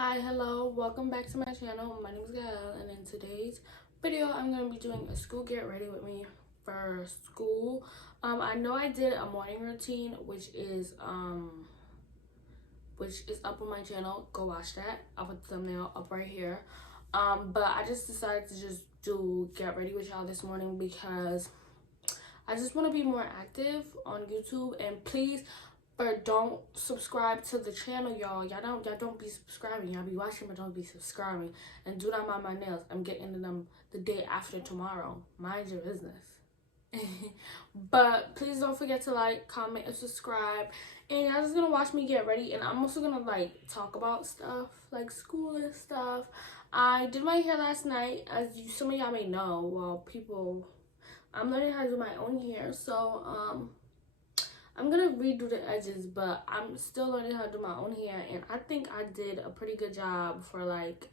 Hi, hello, welcome back to my channel. My name is Gael, and in today's video I'm going to be doing a school get ready with me for school. I know I did a morning routine which is up on my channel. Go watch that. I'll put the thumbnail up right here. But I just decided to just do get ready with y'all this morning because I just want to be more active on YouTube. And please, but don't subscribe to the channel, y'all. Y'all don't be subscribing. Y'all be watching, but don't be subscribing. And do not mind my nails. I'm getting them the day after tomorrow. Mind your business. But please don't forget to like, comment, and subscribe. And y'all just gonna watch me get ready. And I'm also gonna like talk about stuff like school and stuff. I did my hair last night, as some of y'all may know. Well, I'm learning how to do my own hair, so I'm gonna redo the edges, but I'm still learning how to do my own hair, and I think I did a pretty good job for like,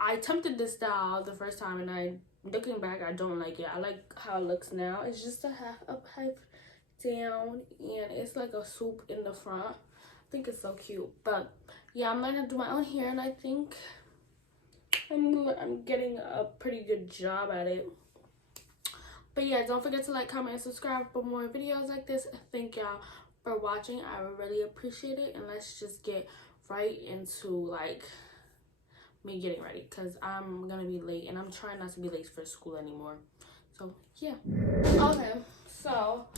I attempted this style the first time, and looking back, I don't like it. I like how it looks now. It's just a half up, half down, and it's like a swoop in the front. I think it's so cute. But yeah, I'm learning to do my own hair, and I think I'm getting a pretty good job at it. But yeah, don't forget to like, comment, and subscribe for more videos like this. Thank y'all for watching. I really appreciate it. And let's just get right into like me getting ready, because I'm gonna be late and I'm trying not to be late for school anymore. So yeah. Okay, so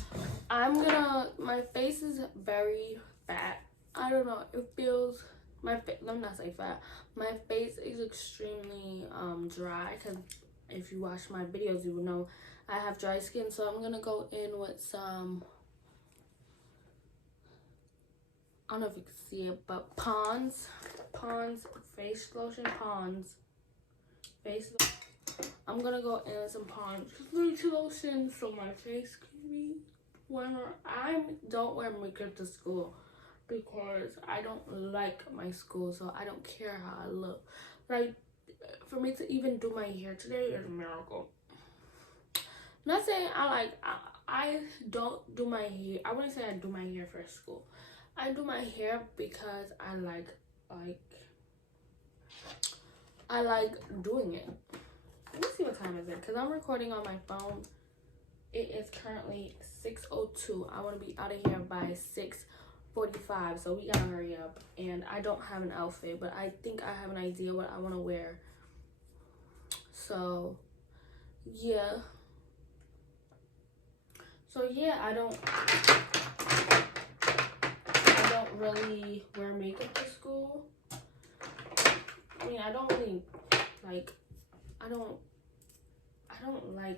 my face is very fat. I don't know, it feels, let me not say fat. My face is extremely dry, because if you watch my videos, you will know I have dry skin. So I'm gonna go in with some, I don't know if you can see it, but Pond's face lotion. I'm gonna go in with some Pond's face lotion so my face can be warmer. I don't wear makeup to school because I don't like my school, so I don't care how I look. Like, for me to even do my hair today is a miracle. I'm not saying I don't do my hair. I wouldn't say I do my hair for school. I do my hair because I like doing it. Let me see what time is it, because I'm recording on my phone. It is currently 6:02. I want to be out of here by 6:45, so we gotta hurry up. And I don't have an outfit, but I think I have an idea what I want to wear. So yeah. I don't really wear makeup to school. I mean, I don't like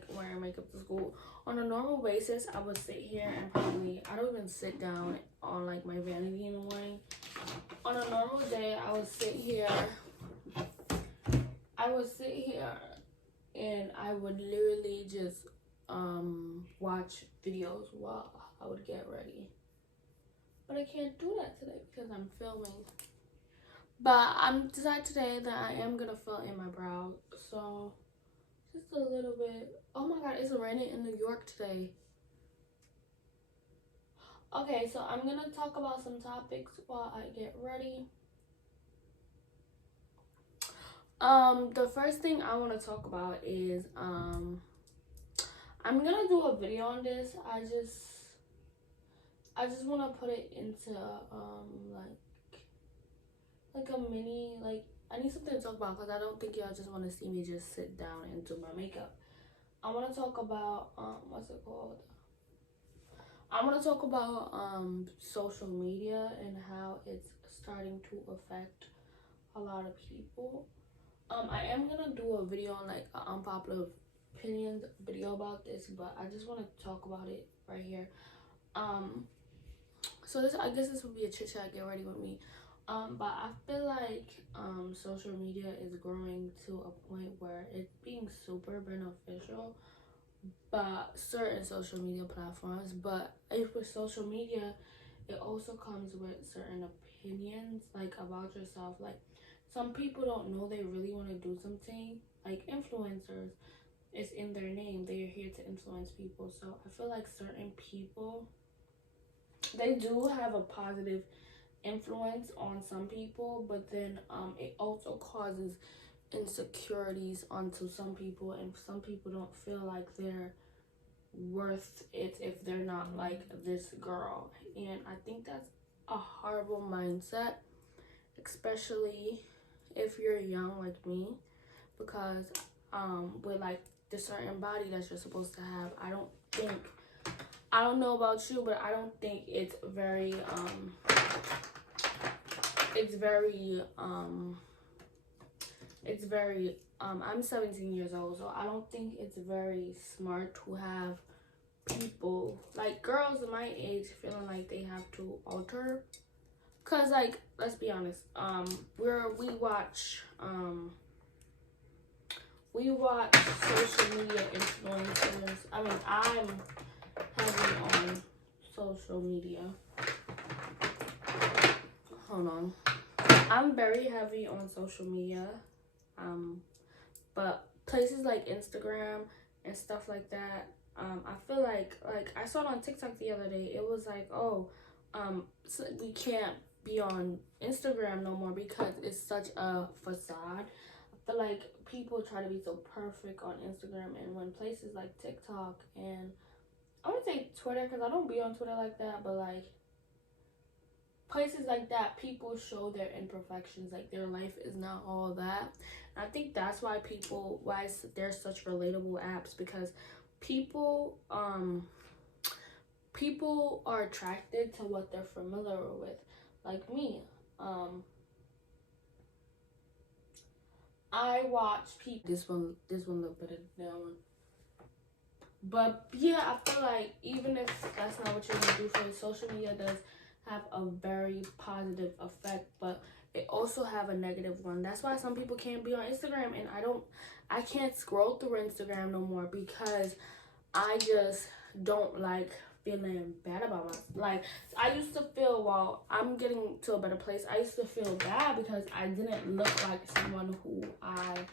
wearing makeup to school. On a normal basis, I would sit here and I don't even sit down on like my vanity in the morning. On a normal day, I would sit here and I would literally just watch videos while I would get ready. But I can't do that today because I'm filming. But I'm decided today that I am gonna fill in my brow. So just a little bit. Oh my god, it's raining in New York today. Okay, so I'm gonna talk about some topics while I get ready. The first thing I want to talk about is I'm gonna do a video on this. I just want to put it into like a mini, like, I need something to talk about, because I don't think y'all just want to see me just sit down and do my makeup. I want to talk about what's it called? I want to talk about social media and how it's starting to affect a lot of people. I am gonna do a video on like an unpopular opinions video about this, but I just want to talk about it right here. So I guess this would be a chit chat get ready with me. But I feel like social media is growing to a point where it's being super beneficial, but certain social media platforms. But if with social media, it also comes with certain opinions like about yourself. Like, some people don't know they really want to do something. Like influencers, it's in their name. They are here to influence people. So I feel like certain people, they do have a positive influence on some people, but then it also causes insecurities onto some people, and some people don't feel like they're worth it if they're not like this girl. And I think that's a horrible mindset, especially if you're young like me, because with like the certain body that you're supposed to have, I don't know about you, but I don't think it's very I'm 17 years old, so I don't think it's very smart to have people, like girls my age, feeling like they have to alter. Cause like, let's be honest, we watch social media influencers. I mean, I'm heavy on social media. Hold on. I'm very heavy on social media. But places like Instagram and stuff like that, I feel like I saw it on TikTok the other day. It was like, oh, so we can't be on Instagram no more because it's such a facade. I feel like people try to be so perfect on Instagram, and when places like TikTok and I wouldn't say Twitter because I don't be on Twitter like that, but like places like that, people show their imperfections, like their life is not all that. And I think that's why there's such relatable apps, because people are attracted to what they're familiar with. Like me, I watch people. This one look better than that one. But yeah, I feel like even if that's not what you're gonna do for social media, does have a very positive effect, but it also have a negative one. That's why some people can't be on Instagram, and I can't scroll through Instagram no more, because I just don't like feeling bad about myself. Like, I used to feel, while I'm getting to a better place, I used to feel bad because I didn't look like someone who I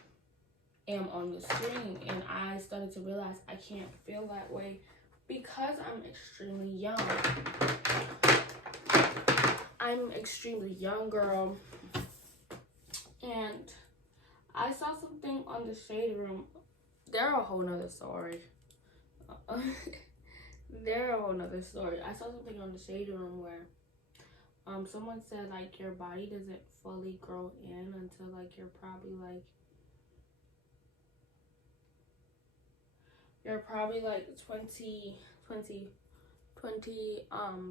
am on the screen, and I started to realize I can't feel that way because I'm extremely young. I'm extremely young, girl. And I saw something on the Shade Room. They're a whole nother story. They're a whole nother story. I saw something on the Shade Room where someone said like your body doesn't fully grow in until like you're probably like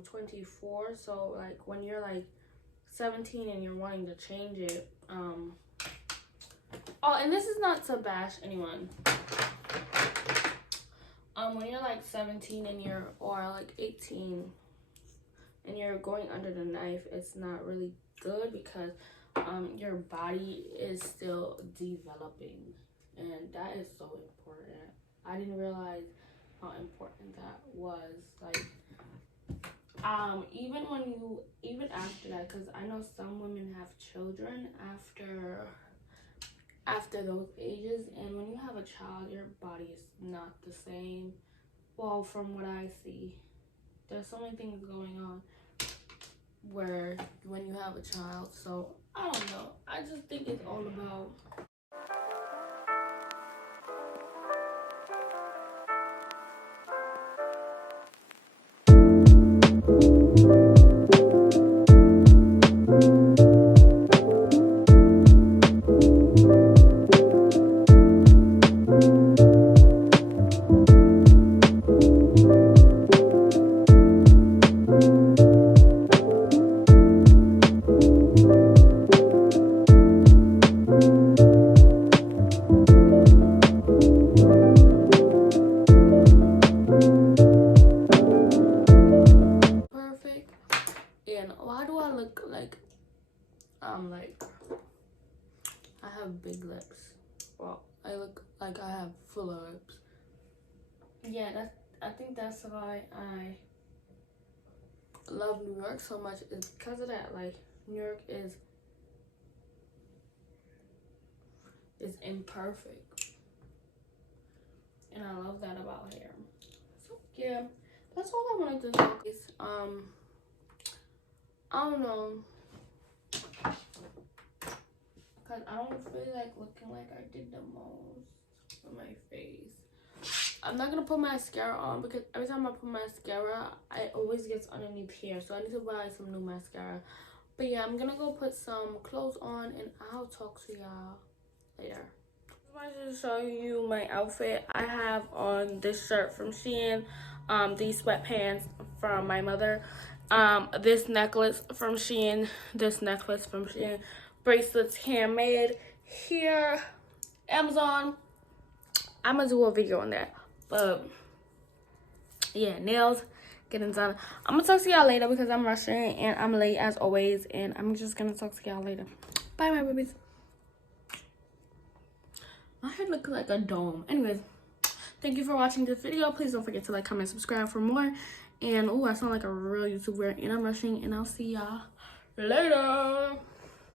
24. So like when you're like 17 and you're wanting to change it, oh, and this is not to bash anyone. When you're like 17 and or like 18 and you're going under the knife, it's not really good because your body is still developing, and that is so important. I didn't realize how important that was. Like, even after that, because I know some women have children after those ages, and when you have a child, your body is not the same. Well, from what I see, there's so many things going on where when you have a child. So I don't know, I just think it's all about perfect. And why do I look like I have big lips? Well, I look like I have fuller lips. Yeah, I think that's why I love New York so much, is because of that. Like, New York is imperfect, and I love that about hair. So yeah, that's all I wanted to talk is I don't know. Because I don't feel like looking like I did the most for my face. I'm not going to put mascara on because every time I put mascara, it always gets underneath here. So I need to buy some new mascara. But yeah, I'm going to go put some clothes on and I'll talk to y'all later. I just wanted to show you my outfit. I have on this shirt from Shein, these sweatpants from my mother, this necklace from Shein, bracelets handmade here, Amazon. I'm gonna do a video on that, but yeah, nails getting done. I'm gonna talk to y'all later because I'm rushing and I'm late as always, and I'm just gonna talk to y'all later. Bye, my babies. My head looks like a dome. Anyways, thank you for watching this video. Please don't forget to like, comment, subscribe for more. And oh, I sound like a real YouTuber, and I'm rushing, and I'll see y'all later.